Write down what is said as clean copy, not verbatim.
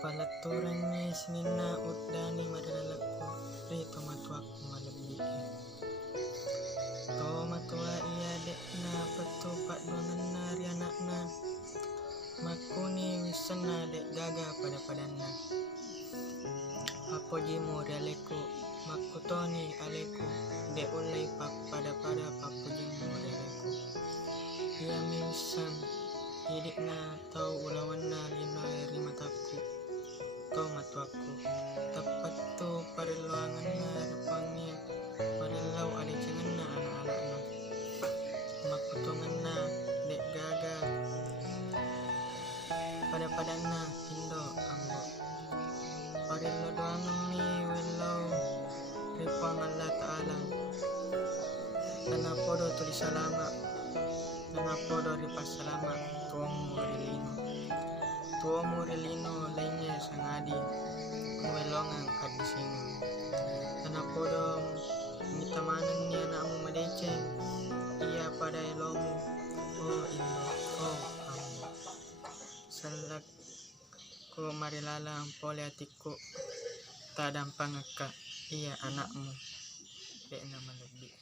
Palaturan sinina udani madalalaku rito matuaku malabiki. To matua iya dekna patupat duanganna rianakna makuni wisana dek gaga pada padanna. Apo jimu rialeku makutoni aleku dek ulai pak pada papu jimu rialeku. Ia misan hidikna tau ulawanna lino eri mataku. To matuaku tepat tu pariluanganna depannya marilau ada cengenna anak-anakna makutunganna dek gaga pada padanna indo ambo parilo doangan ni welau ripang Allah Ta'ala tanapodo tulis salama tanapodo ripas salama tuomu rilino lainnya sangadi welongang kadisino tanapodo mitamanan ni anakmu madece ia pada elomu oh indo oh ambo salak ko marilalang pole hatiku tak dampang iya anakmu dek nama lebih